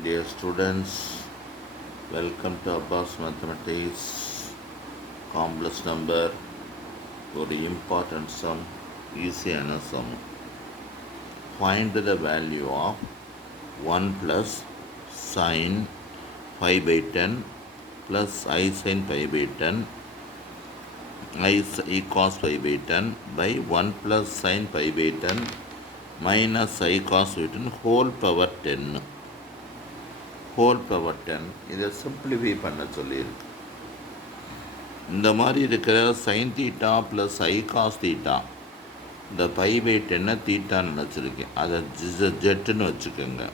Dear students, welcome to Abbas Mathematics complex number for important sum, easy sum. Find the value of 1 plus sine pi by 10 plus I sin pi by 10 I cos pi by 10 by 1 plus sine pi by 10 minus I cos pi 10 whole power 10. Whole power 10 இதை simplify பண்ண சொல்லியிருக்கு. இந்த மாதிரி இருக்கிற sine theta plus i cos theta, இந்த pi pi 10 தீட்டான்னு நினச்சிருக்கேன், அதை ஜெட்டுன்னு வச்சுக்கோங்க.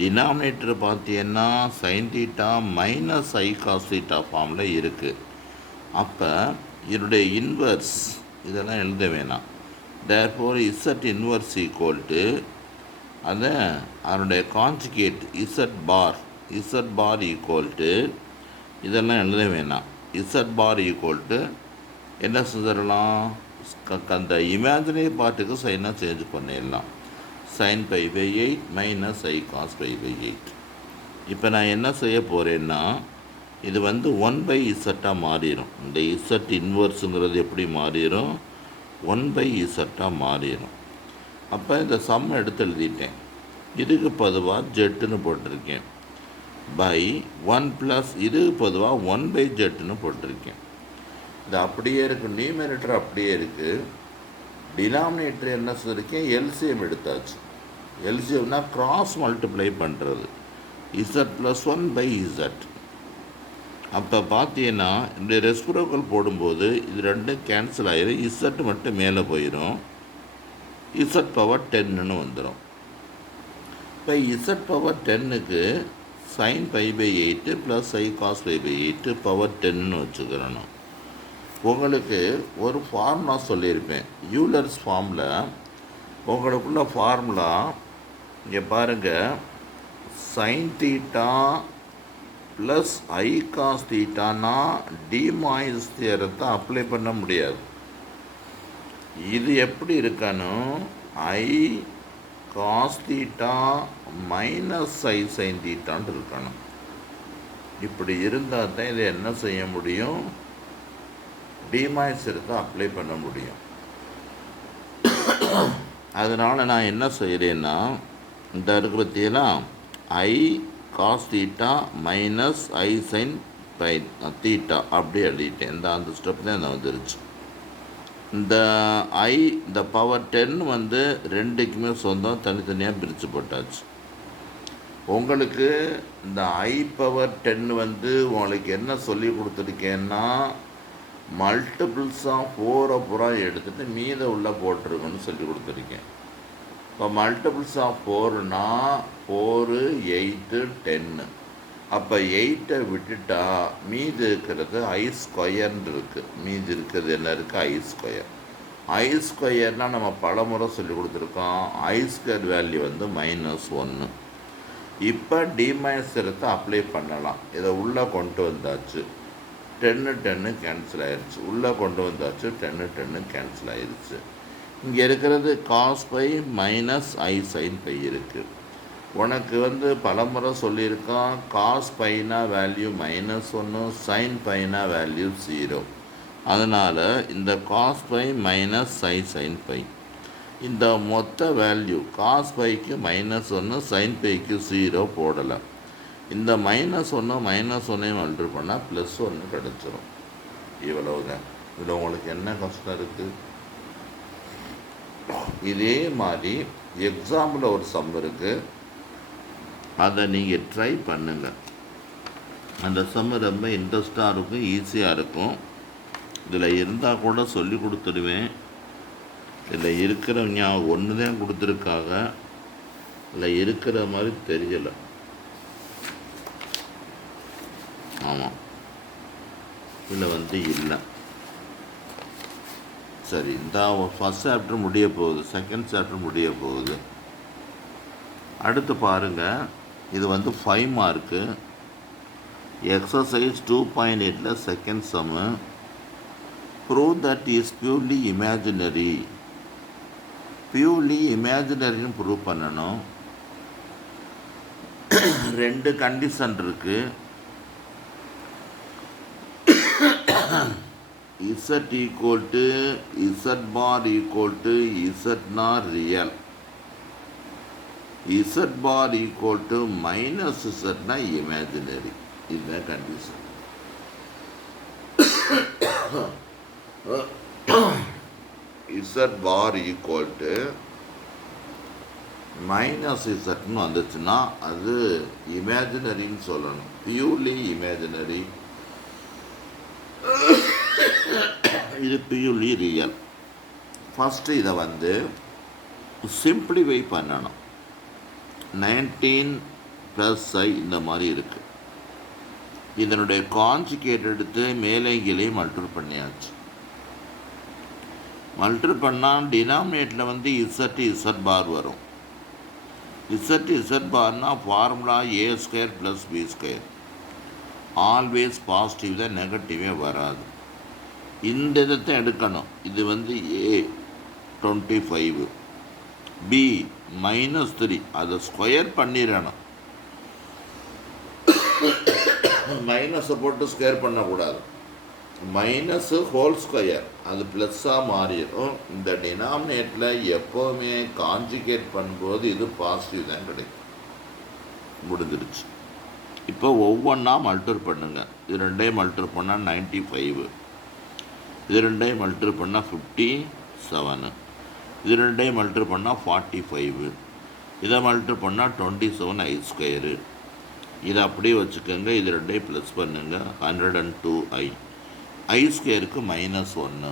டினாமினேட்டர் பார்த்தீங்கன்னா sine theta minus i cos theta ஃபார்மில் இருக்குது. அப்போ இதனுடைய இன்வர்ஸ் இதெல்லாம் எழுத வேணாம். Therefore Z inverse equal to அதை அதனுடைய conjugate Z bar equal to இதெல்லாம் எழுத வேணாம். இசட் பார் ஈக்குவல் டு என்ன செஞ்சிடலாம், அந்த இமேஜினரி பார்ட்டுக்கு சைனாக சேஞ்ச் பண்ணிடலாம். Sine pi by 8 minus i cos pi by 8. இப்போ நான் என்ன செய்ய போகிறேன்னா, இது 1 பை இசட்டாக மாறிடும். இந்த இசட் இன்வர்ஸுங்கிறது எப்படி மாறிடும், 1 பை இசட்டாக மாறிடும். அப்போ இந்த சம் எடுத்து எழுதிட்டேன். இதுக்கு பொதுவாக ஜெட்டுன்னு போட்டிருக்கேன். பை 1 ப்ளஸ் இதுக்கு பொதுவாக 1 பை ஜெட்டுன்னு போட்டிருக்கேன். இது அப்படியே இருக்குது, நியூமரேட்டர் அப்படியே இருக்குது. டினாமினேட்டர் என்ன சொல்லியிருக்கேன், எல்சிஎம் எடுத்தாச்சு. எல்சிஎம்னா கிராஸ் மல்டிப்ளை பண்ணுறது, இசட் ப்ளஸ் 1 பை இசட். அப்போ பார்த்தீங்கன்னா இந்த ரெஸ்பிரோக்கல் போடும்போது இது ரெண்டும் கேன்சல் ஆகிடும், இசட் மட்டும் மேலே போயிடும், இசட் பவர் 10ன்னு வந்துடும். இப்போ இசட் பவர் 10க்கு sine pi by 8 plus i cos pi by 8 power 10ன்னு வச்சுக்கிறணும். உங்களுக்கு ஒரு ஃபார்முலா சொல்லியிருப்பேன், யூலர்ஸ் ஃபார்மில். உங்களுக்குள்ள ஃபார்முலா இங்கே பாருங்கள், sign theta plus i cos தீட்டானா டிமாய்ஸ் தியரத்தை அப்ளை பண்ண முடியாது. இது எப்படி இருக்கணும், ஐ cos theta minus i sign தீட்டான்னு இருக்கணும். இப்படி இருந்தால் தான் இதை என்ன செய்ய முடியும், டிமாய்ஸ் எடுத்து அப்ளை பண்ண முடியும். அதனால் நான் என்ன செய்கிறேன்னா, இந்த இருக்கு பற்றியெல்லாம் i cos theta minus i sine pi theta அப்படி எழுதிட்டேன். அந்த ஸ்டெப் தான் என்ன வந்துருச்சு. இந்த பவர் 10 ரெண்டுக்குமே சொந்தம், தனித்தனியாக பிரித்து போட்டாச்சு. உங்களுக்கு இந்த ஐ பவர் 10 உங்களுக்கு என்ன சொல்லி கொடுத்துருக்கேன்னா, மல்டிபிள்ஸ் ஆஃப் 4 புறம் எடுத்துகிட்டு மீதை உள்ள போட்டிருக்குன்னு சொல்லி கொடுத்துருக்கேன். இப்போ மல்டிபிள்ஸ் ஆஃப் 4னா 4, 8, 10. அப்போ 8 விட்டுட்டா மீதி இருக்கிறது ஐ ஸ்கொயர்னு இருக்குது. மீதி இருக்கிறது என்ன இருக்குது, ஐ ஸ்கொயர். ஐ ஸ்கொயர்னால் நம்ம பல முறை சொல்லி கொடுத்துருக்கோம். ஐ ஸ்கொயர் வேல்யூ -1. இப்போ டிமைனஸ் எடுத்து அப்ளை பண்ணலாம். இதை உள்ளே கொண்டு வந்தாச்சு, 10 கேன்சல் ஆயிடுச்சு. உள்ளே கொண்டு வந்தாச்சு, 10 கேன்சல் ஆயிடுச்சு. இங்கே இருக்கிறது cos pi minus i sine pi இருக்குது. உனக்கு பலமுறை சொல்லியிருக்கான், காஸ் பைனா வேல்யூ -1, சைன் பைனா வேல்யூ 0. அதனால் இந்த cos pi minus i sine pi, இந்த மொத்த வேல்யூ காஸ் பைக்கு -1, சைன் பைக்கு 0 போடலை. இந்த -1 மல்டிபிள் பண்ணால் +1 கிடச்சிரும். இவ்வளவுதான். இதில் உங்களுக்கு என்ன கஷ்டம் இருக்குது. இதே மாதிரி எக்ஸாம்பிள் ஒரு சம் இருக்குது, அதை நீங்கள் ட்ரை பண்ணுங்கள். அந்த சம் ரொம்ப இன்ட்ரெஸ்டாக இருக்கும், ஈஸியாக இருக்கும். இதில் இருந்தால் கூட சொல்லி கொடுத்துடுவேன். இதில் இருக்கிற ஒன்று தான் கொடுத்துருக்காங்க, இதில் இருக்கிற மாதிரி தெரியலை. ஆமாம், இதில் இல்லை. சரி, இந்த ஃபஸ்ட் சாப்டர் முடிய போகுது, செகண்ட் சாப்டர் முடிய போகுது. அடுத்து பாருங்கள், இது 5 mark. Exercise 2.8 second sum. Prove that is purely இமேஜினரின்னு ப்ரூவ் பண்ணணும். ரெண்டு கண்டிஷன் இருக்குது. Z equal to Z bar equal to Z not real. Z bar equal to minus Z na imaginary. This is condition. Z bar equal to minus இசட்னு வந்துச்சுன்னா அது இமேஜினரின்னு சொல்லணும், purely imaginary. இது பியூர்லி ரியல். ஃபஸ்ட்டு இதை வந்து simplify பண்ணணும். 19 + I இந்த மாதிரி இருக்குது. இதனுடைய கான்ஜுகேட் எடுத்து மேலே கீழே மல்டிபிள் பண்ணியாச்சு. மல்டிபிள் பண்ணால் டினாமினேட்டில் வந்து இசட் பார் வரும். இசட் பார்னா formula A² + B². Always positive தான், நெகட்டிவே வராது. இந்த இதை எடுக்கணும். இது வந்து A 25, B -3, அதை ஸ்கொயர் பண்ணிடணும். மைனஸை போட்டு ஸ்கொயர் பண்ணக்கூடாது. மைனஸு ஹோல் ஸ்கொயர் அது ப்ளஸ்ஸாக மாறிடும். இந்த டினாமினேட்டில் எப்போவுமே கான்ஜுகேட் பண்ணும்போது இது பாசிட்டிவ் தான் கிடைக்கும். முடிஞ்சிருச்சு. இப்போ ஒவ்வொன்றா மல்டிபிள் பண்ணுங்கள். இது ரெண்டையும் மல்டிபிள் பண்ணால் 95, இது ரெண்டையும் மல்டிபிள் பண்ணால் 57, இது ரெண்டையும் மல்டிபிள் பண்ணால் 45, இதை மல்டிபிள் பண்ணால் 27 I². இதை அப்படியே வச்சுக்கோங்க. இது ரெண்டையும் ப்ளஸ் பண்ணுங்கள். 102I. I²க்கு -1,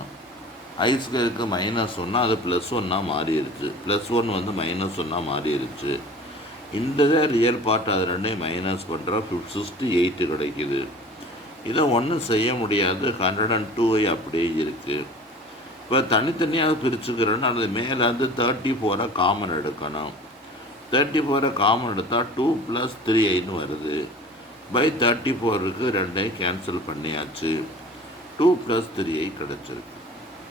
I²க்கு -1 அது +1 மாறிடுச்சு. +1 வந்து -1 மாறிடுச்சு. இந்த ரியல் பார்ட் அது ரெண்டையும் மைனஸ் பண்ணுற 68 கிடைக்குது. இதை ஒன்றும் செய்ய முடியாது. 102I அப்படியே இருக்குது. இப்போ தனித்தனியாக பிரிச்சுக்கிறேன்னு அது மேலே வந்து 34 காமன் எடுக்கணும். 34 காமன் எடுத்தால் 2 + 3Iன்னு வருது. பை 34க்கு ரெண்டையும் கேன்சல் பண்ணியாச்சு. 2 + 3I கிடச்சிருக்கு.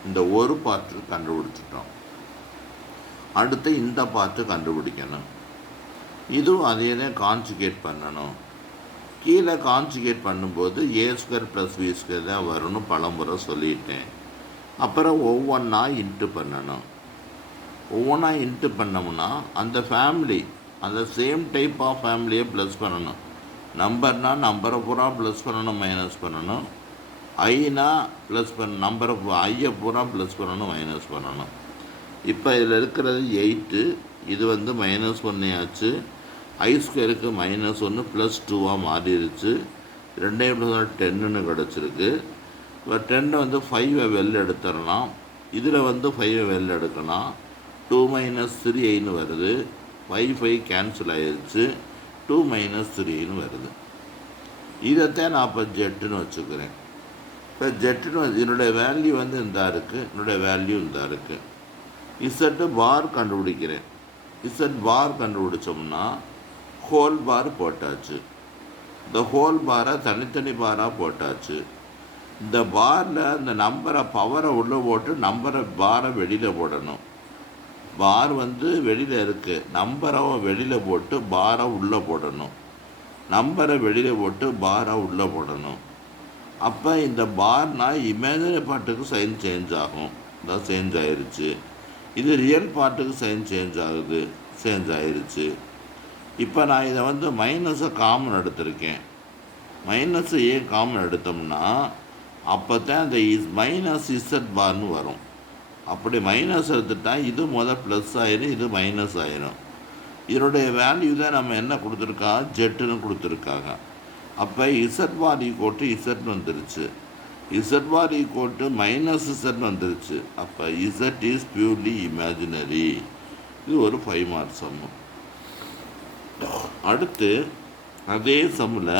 இந்த ஒரு பார்ட்டு கண்டுபிடிச்சிட்டோம். அடுத்து இந்த பார்ட்டு கண்டுபிடிக்கணும். இதுவும் அதே தான் கான்ஜுகேட் பண்ணணும். கீழே கான்ஜுகேட் பண்ணும்போது A² + B² தான் வரும்னு பலமுறை சொல்லிட்டேன். அப்புறம் ஒவ்வொன்றா இன்ட்டு பண்ணணும். ஒவ்வொன்றா இன்ட்டு பண்ணோம்னா அந்த ஃபேமிலி, அந்த சேம் டைப் ஆஃப் ஃபேமிலியை ப்ளஸ் பண்ணணும். நம்பர்னால் நம்பரை பூரா ப்ளஸ் பண்ணணும், மைனஸ் பண்ணணும். ஐனா ப்ளஸ் நம்பரை ஐயை பூரா ப்ளஸ் பண்ணணும், மைனஸ் பண்ணணும். இப்போ இதில் இருக்கிறது 8, இது வந்து -1 ஆச்சு. I²க்கு -1 + 2 மாறிடுச்சு. 2 + 10ன்னு கிடச்சிருக்கு. இப்போ 10 வந்து 5 வெளில எடுத்துடலாம். இதில் வந்து 5 வெளில எடுக்கலாம். 2 - 3Iன்னு வருது. 5 கேன்சல் ஆகிடுச்சு. 2 - 3Iன்னு வருது. இதைத்தான் நான் இப்போ ஜெட்டுன்னு வச்சுக்கிறேன். இப்போ ஜெட்டுன்னு என்னுடைய வேல்யூ வந்து இந்த இருக்குது, என்னுடைய வேல்யூ இந்த இருக்குது. இசட்டு பார் கண்டுபிடிக்கிறேன். இசட் பார் கண்டுபிடிச்சோம்னா ஹோல் பார் போட்டாச்சு. இந்த ஹோல் பாரை தனித்தனி பாராக போட்டாச்சு. இந்த பாரில் அந்த நம்பரை பவரை உள்ளே போட்டு நம்பரை பாரை வெளியில் போடணும். பார் வந்து வெளியில் இருக்குது, நம்பரை வெளியில் போட்டு பாரை உள்ளே போடணும். நம்பரை வெளியில் போட்டு பாரை உள்ளே போடணும். அப்போ இந்த பார்னால் இமேஜினரி பார்ட்டுக்கு சைன் சேஞ்ச் ஆகும். இதான் சேஞ்ச் ஆயிடுச்சு. இது ரியல் பார்ட்டுக்கு சைன் சேஞ்ச் ஆகுது, சேஞ்ச் ஆயிடுச்சு. இப்போ நான் இதை வந்து மைனஸை காமன் எடுத்திருக்கேன். மைனஸை ஏன் காமன் எடுத்தோம்னா அப்போ தான் அந்த -Z பார்னு வரும். அப்படி மைனஸ் எடுத்துட்டால் இது ப்ளஸ் ஆயிரும், இது மைனஸ் ஆயிரும். இதனுடைய வேல்யூ தான் நம்ம என்ன கொடுத்துருக்கா, ஜெட்டுன்னு கொடுத்துருக்காங்க. அப்போ Z bar = Z வந்துருச்சு. Z bar = -Z வந்துருச்சு. அப்போ Z இஸ் பியூர்லி இமேஜினரி. இது ஒரு 5 மார்க் சம்மு. அடுத்து அதே சம்மில்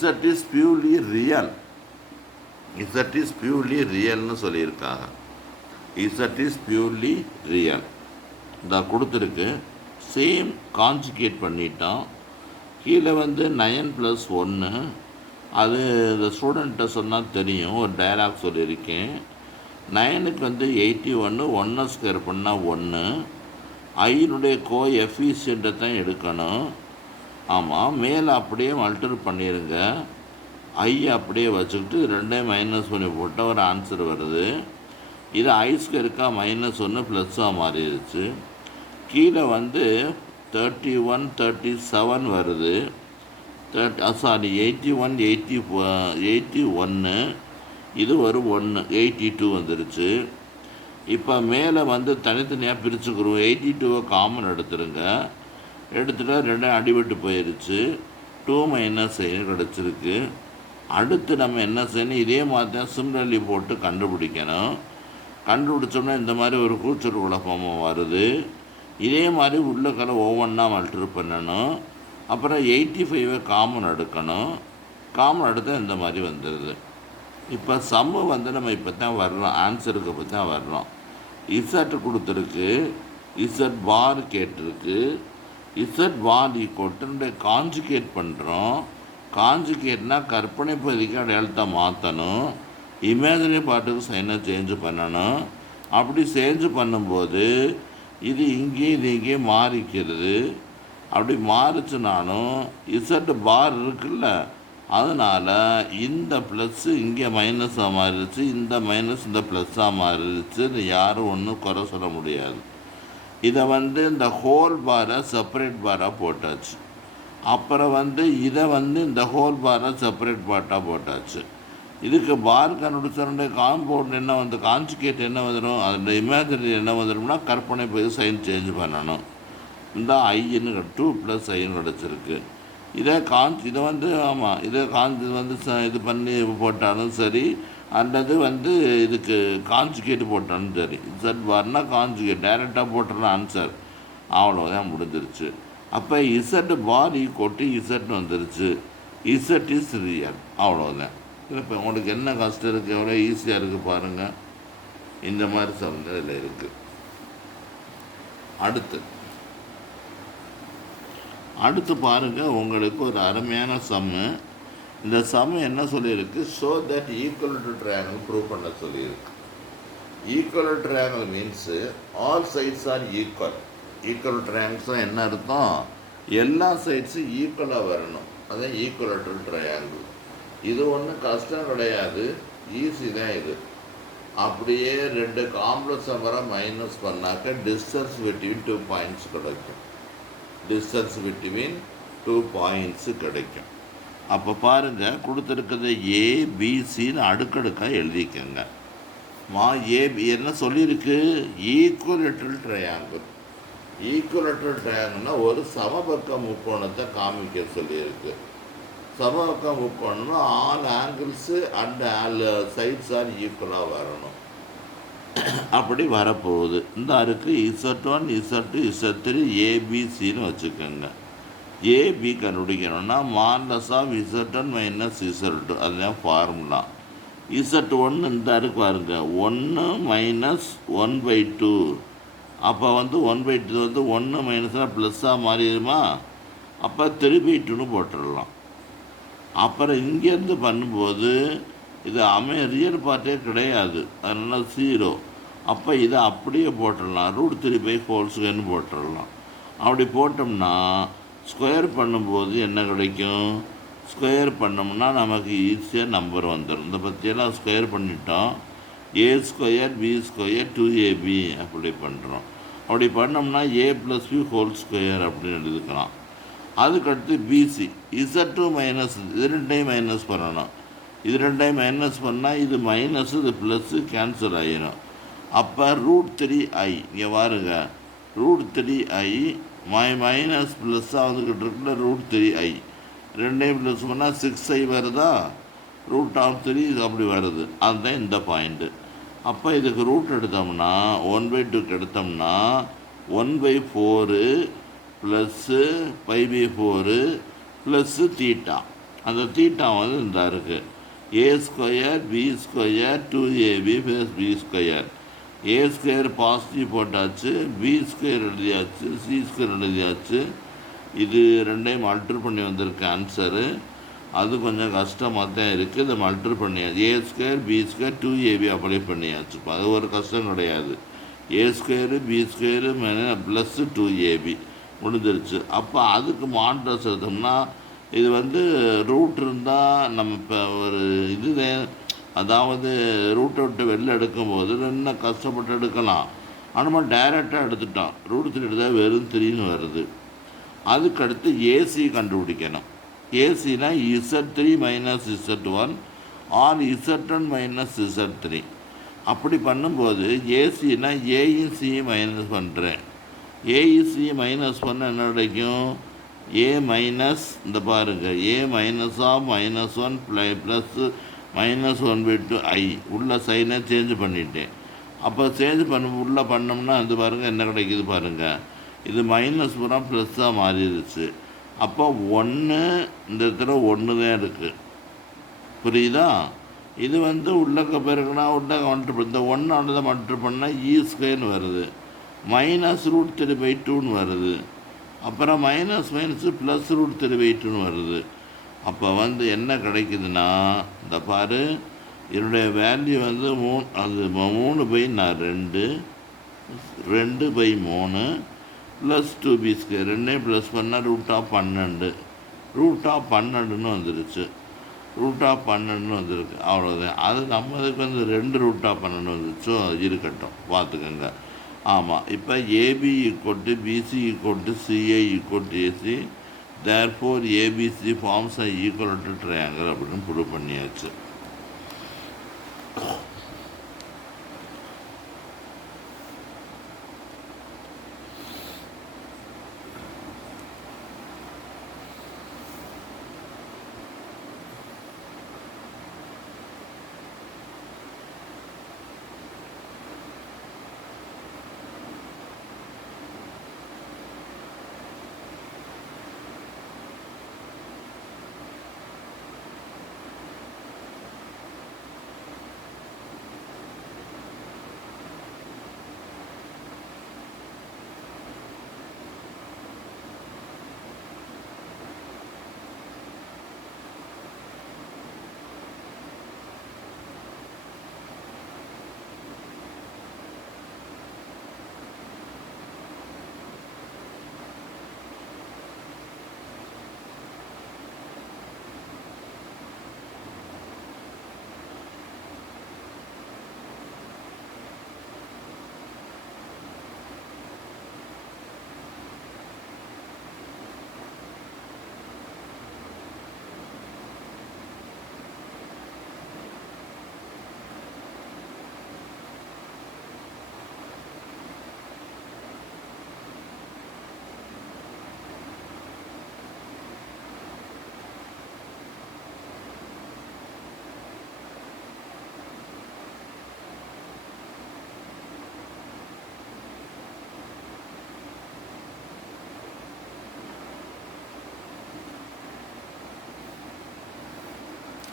Z is purely real. Z is purely ரியல்னு சொல்லியிருக்காங்க. Z இஸ் பியூர்லி ரியல் இதை கொடுத்துருக்கு. சேம் கான்ஜுகேட் பண்ணிட்டோம். கீழே வந்து 9 + 1, அது இந்த ஸ்டூடெண்ட்டை சொன்னால் தெரியும், ஒரு டயலாக் சொல்லியிருக்கேன். 9க்கு வந்து 81, 1 ஸ்கொயர் பண்ணால் 1. ஐனுடைய கோஎஃபிஷியண்ட்டை தான் எடுக்கணும். ஆமாம், மேலே அப்படியே மல்டிபிள் பண்ணிடுங்க. ஐ அப்படியே வச்சுக்கிட்டு 2 மைனஸ் பண்ணி போட்டால் ஒரு ஆன்சர் வருது. இது ஐ ஸ்கொயருக்கா -1 ப்ளஸ்ஸாக மாறிடுச்சு. கீழே வந்து 31 37 வருது. சாரி 81 81 இது ஒரு 1 82 வந்துருச்சு. இப்போ மேலே வந்து தனித்தனியாக பிரிச்சுக்கிறோம். 82வை காமன் எடுத்துருங்க. எடுத்துட்டா 2 அடிபட்டு போயிடுச்சு. 2 மைனஸ் ஐன்னு கிடச்சிருக்கு. அடுத்து நம்ம என்ன செய்யணும், இதே மாதிரி தான் சிம்லர்லி போட்டு கண்டுபிடிக்கணும். கண்டுபிடிச்சோம்னா இந்த மாதிரி ஒரு கூச்சல் குழப்பமாக வருது. இதே மாதிரி உள்ளக்கரை ஒவ்வொன்றா மல்டிபிள் பண்ணணும். அப்புறம் 85வை காமன் எடுக்கணும். காமன் எடுத்தால் இந்த மாதிரி வந்துடுது. இப்போ சம்மு வந்து நம்ம இப்போ தான் வர்றோம், ஆன்சருக்கு இப்போ தான் வர்றோம். இசட் கொடுத்துருக்கு, இசட் பார் கேட்டிருக்கு. இசட் பார் ஈக்குவல் காஞ்சுகேட் பண்ணுறோம். காஞ்சுகேட்னா கற்பனை பகுதிக்கு அடையாளத்தை மாற்றணும். இமேஜினரி பார்ட்டுக்கு சைனை சேஞ்சு பண்ணணும். அப்படி சேஞ்சு பண்ணும்போது இது இங்கே மாறிக்கிறது. அப்படி மாறிச்சுனாலும் இசட் பார் இருக்குல்ல, அதனால் இந்த ப்ளஸ்ஸு இங்கே மைனஸாக மாறிடுச்சு, இந்த மைனஸ் இந்த ப்ளஸ்ஸாக மாறிடுச்சுன்னு யாரும் ஒன்றும் குறை சொல்ல முடியாது. இதை வந்து இந்த ஹோல் பாரை செப்பரேட் பாராக போட்டாச்சு. அப்புறம் வந்து இதை வந்து இந்த ஹோல் பாரை செப்பரேட் பார்ட்டாக போட்டாச்சு. இதுக்கு பார் கண்டுபிடிச்சோடைய காம்பவுண்ட் என்ன வந்து கான்ஜுகேட் என்ன வந்துடும், அதோட இமேஜினரி என்ன வந்துடும்னா கற்பனை போய் சைன் சேஞ்ச் பண்ணணும். இந்த ஐன்னு 2 + ஐன்னு கிடச்சிருக்கு. இதை வந்து ஆமாம், இதை வந்து இது பண்ணி போட்டாலும் சரி, அல்லது வந்து இதுக்கு கான்ஜுகேட் போட்டாலும் சரி. இசட் பார்னா கான்ஜுகேட் டைரெக்டாக போட்டுறலாம் ஆன்சர். அவ்வளோதான் முடிஞ்சிருச்சு. அப்போ இசட் பார் ஈக்குவல் இசட் வந்துருச்சு. Z is real. அவ்வளோதான். இப்போ உங்களுக்கு என்ன கஷ்டம் இருக்குது, எவ்வளோ ஈஸியாக இருக்குது பாருங்கள். இந்த மாதிரி சம்தான் இதில் இருக்குது. அடுத்து பாருங்கள், உங்களுக்கு ஒரு அருமையான சம்மு. இந்த சம்மு என்ன சொல்லியிருக்கு, show that equal to triangle prove பண்ண சொல்லியிருக்கு. Equal triangle means all sides are equal. Equal ட்ரையாங்கிள்ஸும் என்ன அர்த்தம், எல்லா சைட்ஸும் ஈக்குவலாக வரணும். அதான் ஈக்குவல் டு ட்ரையாங்கிள். இது ஒன்றும் கஷ்டம் கிடையாது, ஈஸி தான் இது. அப்படியே 2 காம்ப்ளெக்ஸ் நம்பரை மைனஸ் பண்ணாக்க டிஸ்டன்ஸ் பிட்வீன் 2 பாயிண்ட்ஸ் கிடைக்கும். டிஸ்டன்ஸ் பிட்வீன் 2 பாயிண்ட்ஸு கிடைக்கும். அப்போ பாருங்கள், கொடுத்துருக்கிறது ஏபிசின்னு அடுக்கடுக்காக எழுதிக்கங்க. ஏபி என்ன சொல்லியிருக்கு, ஈக்குவலேட்ரல் ட்ரையாங்கிள். ஈக்குவலேட்ரல் ட்ரையாங்கிள்னால் ஒரு சமபக்க முக்கோணத்தை காமிக்க சொல்லியிருக்கு. சமபக்க முக்கோணம்னா all angles and all sides are ஈக்குவலாக வரணும். அப்படி வரப்போகுது. இந்த அருக்கு Z1 Z2 Z3 ஏபிசின்னு வச்சுக்கோங்க. ஏபி கண்டுபிடிக்கணும்னா modulus of Z1 minus Z2, அதுதான் ஃபார்முலா. Z1 இந்த அருக்கு பாருங்க, 1 மைனஸ் 1/2. அப்போ வந்து 1/2 வந்து 1 மைனஸ்னால் ப்ளஸ்ஸாக மாறிடுமா, அப்போ 3/2ன்னு போட்டுடலாம். அப்புறம் இங்கேருந்து பண்ணும்போது இது ரியல் பார்ட்டே கிடையாது, அதனால் 0. அப்போ இதை அப்படியே போட்டுடலாம், √3/4² போட்டுடலாம். அப்படி போட்டோம்னா ஸ்கொயர் பண்ணும்போது என்ன கிடைக்கும், ஸ்கொயர் பண்ணோம்னா நமக்கு ஈஸியாக நம்பர் வந்துடும். இந்த பற்றியெல்லாம் ஸ்கொயர் பண்ணிட்டோம். A² B² 2AB அப்படி பண்ணுறோம். அப்படி பண்ணோம்னா A + B² அப்படின்னு எழுதிக்கலாம். அதுக்கடுத்து பிசி Z2 மைனஸ், இது 2 மைனஸ் பண்ணணும். இது 2 மைனஸ் பண்ணால் இது மைனஸ் இது ப்ளஸ்ஸு கேன்சல் ஆகிடும். அப்போ √3i இங்கே பாருங்க, √3i மைனஸ் ப்ளஸ்ஸாக வந்துக்கிட்டு இருக்குல்ல, √3i 2 ப்ளஸ் பண்ணால் 6i வருதா, √3 அப்படி வருது. அதுதான் இந்த பாயிண்ட்டு. அப்போ இதுக்கு ரூட் எடுத்தோம்னா 1/2க்கு எடுத்தோம்னா 1/4 ப்ளஸ்ஸு π/4 ப்ளஸ்ஸு தீட்டா. அந்த தீட்டா வந்து இந்த இருக்குது A² B² 2AB + B². A² positive போட்டாச்சு, B² எழுதியாச்சு, C² எழுதியாச்சு. இது 2ஐயும் மல்டிபிள் பண்ணி வந்திருக்கு ஆன்சரு. அது கொஞ்சம் கஷ்டமாக தான் இருக்குது. இதை மல்டிபிள் பண்ணியாச்சு. A² B² 2AB அப்ளை பண்ணியாச்சு. அது ஒரு கஷ்டம் கிடையாது. A² B² ப்ளஸ் 2AB முடிஞ்சிருச்சு. அப்போ அதுக்கு மாற்றம் செலுத்தோம்னா இது வந்து ரூட் இருந்தால் நம்ம இப்போ ஒரு இது அதாவது ரூட்டை விட்டு வெளில எடுக்கும்போது இன்னும் கஷ்டப்பட்டு எடுக்கலாம். ஆனால் நம்ம டைரெக்டாக எடுத்துட்டோம். ரூட் 3 எடுத்தால் வெறும் 3ன்னு வருது. அதுக்கடுத்து ஏசி கண்டுபிடிக்கணும். ஏசினா Z3 minus Z1 or Z1 minus Z3. அப்படி பண்ணும்போது ஏசினா ஏயும் சியும் மைனஸ் பண்ணுறேன். ஏஇசி மைனஸ் பண்ண என்ன கிடைக்கும்? ஏ மைனஸ் இந்த பாருங்கள், A minus of -1 plus -1/2 i உள்ள சைனை சேஞ்ச் பண்ணிட்டேன். அப்போ சேஞ்ச் உள்ளே பண்ணோம்னா அது பாருங்கள் என்ன கிடைக்குது பாருங்கள். இது மைனஸ் பூரா ப்ளஸ்ஸாக மாறிடுச்சு. அப்போ 1 இந்த இடத்துல 1 தான் இருக்குது. புரியுதா? இது வந்து உள்ளக்க பெருக்குனா உள்ள மல்டிபிள், இந்த 1 மல்டிபிள் பண்ணால் E² வருது. -√3/2 வருது. அப்புறம் மைனஸ் ப்ளஸ் √3/2 வருது. அப்போ வந்து என்ன கிடைக்குதுன்னா இந்த பாரு, என்னுடைய வேல்யூ வந்து 3/2 2/3 ப்ளஸ் 2b² 2 ப்ளஸ் பண்ணால் √12 √12ன்னு வந்துருச்சு. √12ன்னு வந்துருக்கு. அவ்வளோதான். அது நம்ம இதுக்கு வந்து 2 √12 வந்துருச்சோ இருக்கட்டும், பார்த்துக்கோங்க. ஆமாம். இப்போ AB = BC = CA = AC, therefore ABC forms are equal to triangle அப்படின்னு ப்ரூவ் பண்ணியாச்சு.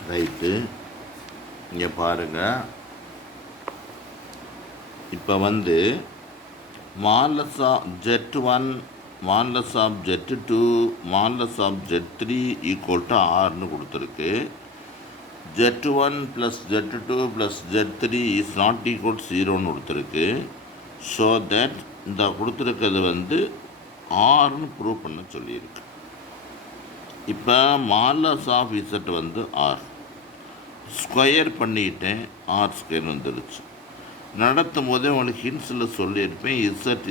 ரைட்டு. இங்கே பாருங்கள், இப்போ வந்து மாலஸ் ஆஃப் Z1 மாலஸ் ஆஃப் Z2 மாலஸ் ஆஃப் Z3 = Rன்னு கொடுத்துருக்கு. Z1 + Z2 + Z3 is not equal 0ன்னு கொடுத்துருக்கு. ஸோ தட் இந்த கொடுத்துருக்கிறது வந்து ஆர்னு ப்ரூவ் பண்ண சொல்லியிருக்கு. இப்போ மாலஸ் ஆஃப் Z வந்து R ஸ்கொயர் பண்ணிக்கிட்டேன், R² வந்துடுச்சு. நடத்தும் போதே உங்களுக்கு ஹின்ஸில் சொல்லியிருப்பேன், Z =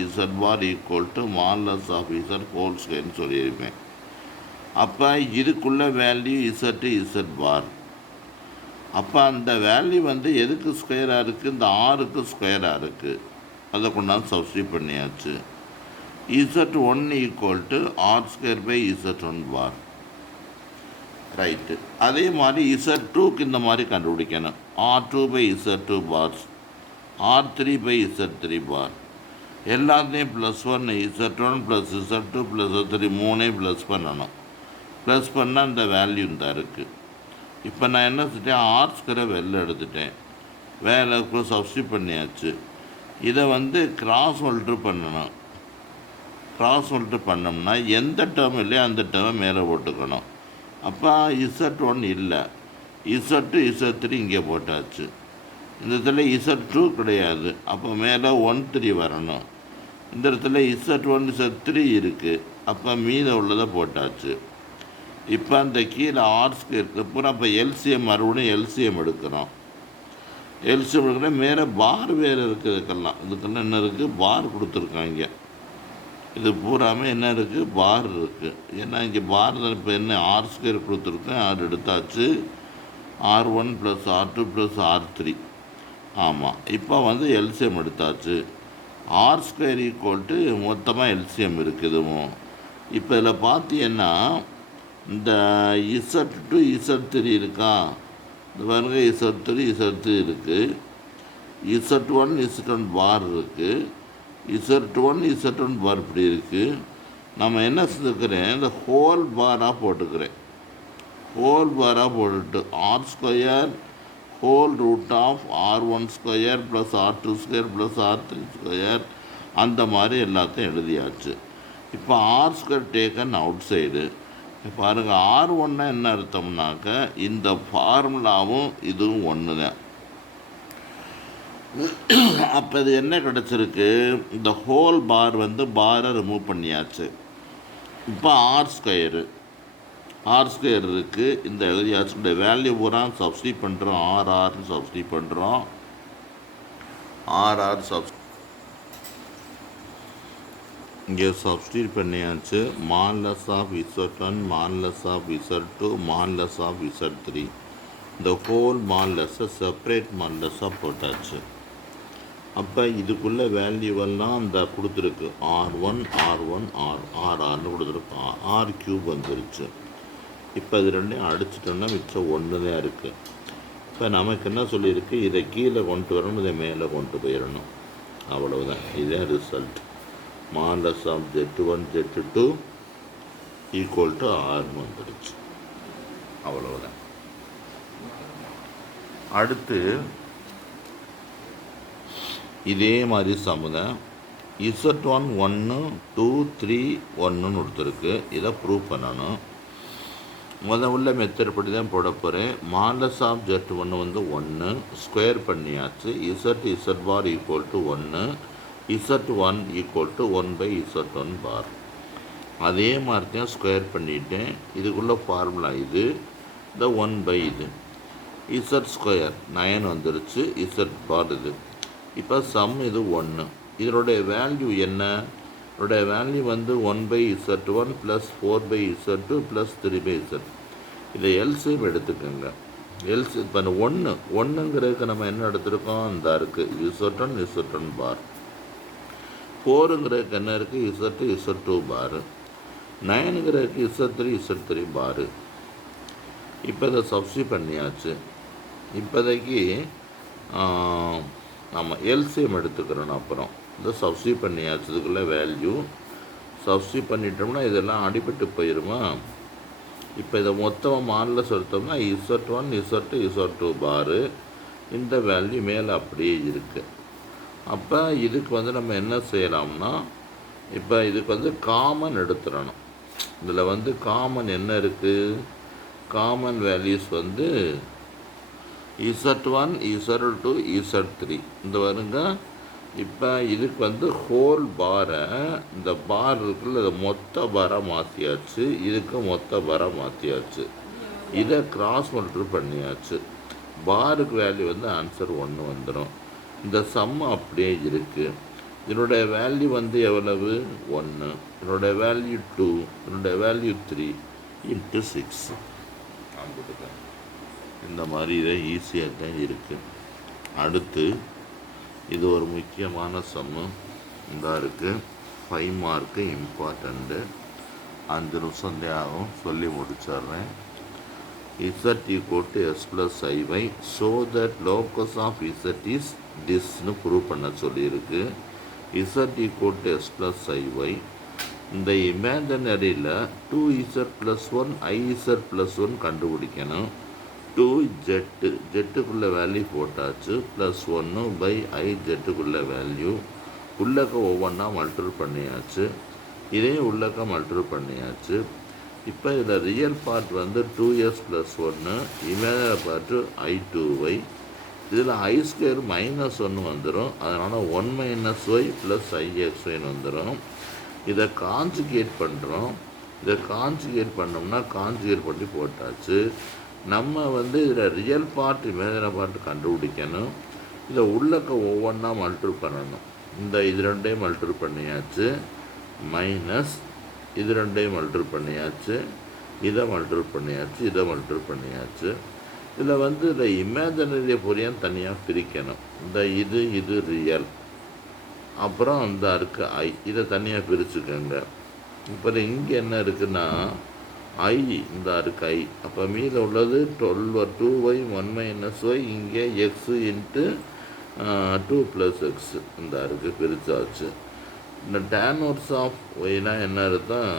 மாலஸ் ஆஃப் Z ஹோல்² சொல்லியிருப்பேன். அப்போ இதுக்குள்ள வேல்யூ Z. அப்போ அந்த வேல்யூ வந்து எதுக்கு ஸ்கொயராக இருக்குது? இந்த ஆருக்கு ஸ்கொயராக இருக்குது. அதை கொண்டாந்து சப்ஸ்டியூட் பண்ணியாச்சு. Z1 = R²/Z1 right. அதே மாதிரி Z2க்கு இந்த மாதிரி கண்டுபிடிக்கணும். R2/Z2 R3/Z3 எல்லாத்தையும் +1 Z1 + Z2 + Z3 மூணையும் ப்ளஸ் பண்ணணும். ப்ளஸ் பண்ணால் இந்த வேல்யூ தான் இருக்குது. இப்போ நான் என்ன செஞ்சேன், R² வெளில எடுத்துட்டேன், வேலை சப்ஸ்டியூட் பண்ணியாச்சு. இதை வந்து கிராஸ் மல்டிப்ளை பண்ணணும். கிராஸ் மல்டிப்ளை பண்ணோம்னா எந்த டேர்ம் இல்லையோ அந்த டேர்மை மேலே போட்டுக்கணும். அப்போ Z1 இல்லை, Z2 Z3 இங்கே போட்டாச்சு. இந்த இதில் Z2 கிடையாது. அப்போ மேலே 1 3 வரணும். இந்த இடத்துல Z1 Z3 இருக்குது. அப்போ மீதம் உள்ளதை போட்டாச்சு. இப்போ அந்த கீழே R² பூரா இப்போ எல்சிஎம் மறுபடியும் எல்சிஎம் எடுக்கிறோம். எல்சிஎம் எடுக்கிற மேலே பார் வேறு இருக்குது. இதுக்கெல்லாம் என்ன இருக்குது, பார் கொடுத்துருக்காங்க. இது பூராமே என்ன இருக்குது, பார் இருக்குது. ஏன்னா இங்கே பார் தான் இப்போ என்ன R² கொடுத்துருக்கேன், அது எடுத்தாச்சு. R1 + R2 + R3. ஆமாம், இப்போ வந்து எல்சிஎம் எடுத்தாச்சு. R² = மொத்தமாக எல்சிஎம் இருக்குதுவும். இப்போ இதில் பார்த்தீங்கன்னா இந்த Z2 Z3 இருக்கா, இந்த பாருங்க Z3 Z3 இருக்குது. Z1 பார் இருக்குது. Z1 பார் இப்படி இருக்குது. நம்ம என்ன செஞ்சுக்கிறேன், இந்த ஹோல் பாராக போட்டுக்கிறேன். ஹோல் பாராக போட்டுட்டு R² whole root of R1² + R2² + R3² அந்த மாதிரி எல்லாத்தையும் எழுதியாச்சு. இப்போ R² டேக்கன் அவுட் சைடு. பாருங்கள், R1 என்ன அர்த்தம்னாக்க இந்த ஃபார்முலாவும் இதுவும் ஒன்று தான். அப்போ இது என்ன கிடச்சிருக்கு, இந்த ஹோல் பார் வந்து பாரை ரிமூவ் பண்ணியாச்சு. இப்போ R² இருக்குது, இந்த எழுதியாச்சு. இந்த வேல்யூ பூரா சப்ஸ்டிட் பண்ணுறோம். RRன்னு சப்ஸ்டிட் பண்ணுறோம். இங்கே சப்ஸ்டிட் பண்ணியாச்சு. Modulus of Z1 modulus of Z2 modulus of Z3 இந்த ஹோல் மாடுலஸை செப்பரேட் மாடுலஸாக போட்டாச்சு. அப்போ இதுக்குள்ளே வேல்யூவெல்லாம் இந்த கொடுத்துருக்கு. R1 RRன்னு கொடுத்துருக்கு. R³ வந்துருச்சு. இப்போ இது ரெண்டையும் அடிச்சிட்டோன்னா மிச்சம் ஒன்று தான் இருக்குது. இப்போ நமக்கு என்ன சொல்லியிருக்கு, இதை கீழே கொண்டு வரணும், இதை மேலே கொண்டு போயிடணும். அவ்வளவுதான், இதுதான் result. Modulus of Z1 Z2 = R வந்துடுச்சு. அவ்வளவுதான். அடுத்து இதே மாதிரி சமுதாயம் Z1 1 2 3 1ன்னு கொடுத்துருக்கு. இதை ப்ரூவ் பண்ணணும். உள்ள மெத்தட் படி தான் போட போகிறேன். மாடுலஸ் ஆஃப் Z1 வந்து 1 ஸ்கொயர் பண்ணியாச்சு. Z பார் = 1 Z1 = 1/Z1 பார். அதே மாதிரி தான் ஸ்கொயர் பண்ணிட்டேன். இதுக்குள்ளே ஃபார்முலா இது, இந்த 1 இது. Z² 9 வந்துருச்சு. Z பார் இது. இப்போ சம் இது 1. இதனுடைய வேல்யூ என்ன, இதோடைய வேல்யூ வந்து 1/Z1 + 4/Z2 + 3/Z. இதை எல்சிஎம் எடுத்துக்கோங்க. இப்போ 1ங்கிறதுக்கு நம்ம என்ன எடுத்துருக்கோம், இந்த இருக்குது Z1 பார். 4ங்கிறதுக்கு என்ன இருக்குது, Z2 பார். 9ங்கிறதுக்கு Z3 பார். இப்போ இதை சப்ஸ்டிட் பண்ணியாச்சு. இப்போதைக்கு நம்ம எல்சிஎம் எடுத்துக்கிறோம். அப்புறம் இந்த சப்ஸ்டிட் பண்ணியாச்சு. இதுக்குள்ளே வேல்யூ சப்ஸ்டிட் பண்ணிட்டோம்னா இதெல்லாம் அடிபட்டு போயிடுமா. இப்போ இதை மொத்தமாக மாடலில் எடுத்தோம்னா Z1 Z2 பார். இந்த வேல்யூ மேலே அப்படியே இருக்குது. அப்போ இதுக்கு வந்து நம்ம என்ன செய்யலாம்னா, இப்போ இதுக்கு வந்து காமன் எடுத்துடணும். இதில் வந்து காமன் என்ன இருக்குது, காமன் வேல்யூஸ் வந்து Z1 Z2 Z3 இந்த வருங்க. இப்போ இதுக்கு வந்து ஹோல் பாரை, இந்த பார் இருக்குல்ல, இதை மொத்த பாராக மாற்றியாச்சு. இதுக்கு மொத்த பாராக மாற்றியாச்சு. இதை கிராஸ் மல்டிப்ளை பண்ணியாச்சு. பாருக்கு வேல்யூ வந்து ஆன்சர் 1 வந்துடும். இந்த சம் அப்படியே இருக்குது. இதனுடைய வேல்யூ வந்து எவ்வளவு, 1. இதனுடைய வேல்யூ 2. இதனுடைய வேல்யூ 3 × 6. இந்த மாதிரி இதை ஈஸியாக தான் இருக்குது. அடுத்து இது ஒரு முக்கியமான சம்மு இந்த இருக்குது. 5 மார்க்கு இம்பார்ட்டண்ட்டு. 5 நிமிஷம் தான் ஆகும், சொல்லி முடிச்சிட்றேன். Z = S + Iy so that locus of Z is திஸ்ன்னு ப்ரூவ் பண்ண சொல்லியிருக்கு. Z = S + Iy. இந்த இமேஜனரியில் 2Z + 1 IZ + 1 கண்டுபிடிக்கணும். 2Z ஜெட்டுக்குள்ள வேல்யூ போட்டாச்சு. +1/IZக்குள்ள வேல்யூ உள்ளக்க ஒவ்வொன்றா மல்டிபிள் பண்ணியாச்சு. இதையும் உள்ளக்க மல்டிபிள் பண்ணியாச்சு. இப்போ இதில் ரியல் பார்ட் வந்து 2S + 1, இமேஜினரி பார்ட்டு I2y. இதில் ஐ ஸ்கொயர் மைனஸ் ஒன்று வந்துடும். அதனால் 1 மைனஸ் ஒய் ப்ளஸ் ஐஎக்ஸ்ஒய்னு வந்துடும். இதை கான்ஜுகேட் பண்ணுறோம். இதை கான்ஜுகேட் பண்ணோம்னா கான்ஜுகேட் பண்ணி போட்டாச்சு. நம்ம வந்து இதில் ரியல் பார்ட் இமேஜினரி பார்ட் கண்டுபிடிக்கணும். இதை உள்ளக்க ஒவ்வொன்றா மல்டிபிள் பண்ணணும். இது ரெண்டையும் மல்டிபிள் பண்ணியாச்சு. மைனஸ் இது ரெண்டையும் மல்டிபிள் பண்ணியாச்சு. இதை மல்டிபிள் பண்ணியாச்சு. இதை மல்டிபிள் பண்ணியாச்சு. இதில் வந்து இந்த இமேஜினரி பொரியம் தனியாக பிரிக்கணும். இது ரியல், அப்புறம் இந்த இருக்க ஐ, இதை தனியாக பிரிச்சுக்கோங்க. இப்போ இங்கே என்ன இருக்குன்னா ஐ, இந்த இருக்கு ஐ. அப்போ மீத உள்ளது 2y 1 மைனஸ் ஒய், இங்கே எக்ஸு இன்ட்டு 2 ப்ளஸ் எக்ஸு இந்த இருக்கு பிரித்தாச்சு. இந்த tan ஒர்ஸ் ஆஃப் ஒய்னா என்ன அர்த்தம்?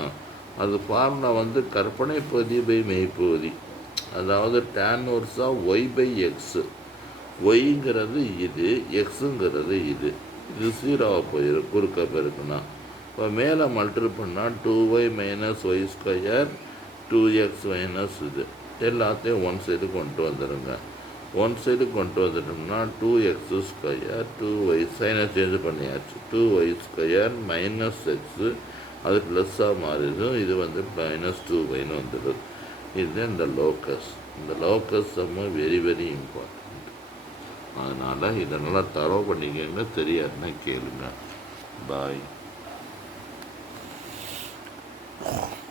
அது ஃபார்முலா வந்து கற்பனை பகுதி பை மெய்ப்பகுதி. அதாவது tan inverse of y by x. ஒய்ங்கிறது இது, எக்ஸுங்கிறது இது. இது 0 போயிடும் குறுக்க போயிருக்குன்னா. இப்போ மேலே மல்டிபிள் பண்ணால் 2y minus Y square 2x minus இது எல்லாத்தையும் ஒன் சைடு கொண்டு வந்துடுங்க. ஒன் சைடு கொண்டு வந்துட்டோம்னா 2x ஸ்கொயர் 2y சைனை சேஞ்ச் பண்ணியாச்சு. 2y ஸ்கொயர் மைனஸ் எக்ஸு அது ப்ளஸ்ஸாக மாறிடும். இது வந்து மைனஸ் 2yன்னு வந்துடுது. இதுதான் இந்த லோக்கஸ். இந்த லோக்கஸ் ரொம்ப வெரி வெரி இம்பார்ட்டண்ட். அதனால் இதை நல்லா தரவு பண்ணிக்கங்க. தெரியாதுன்னா கேளுங்க. பாய்.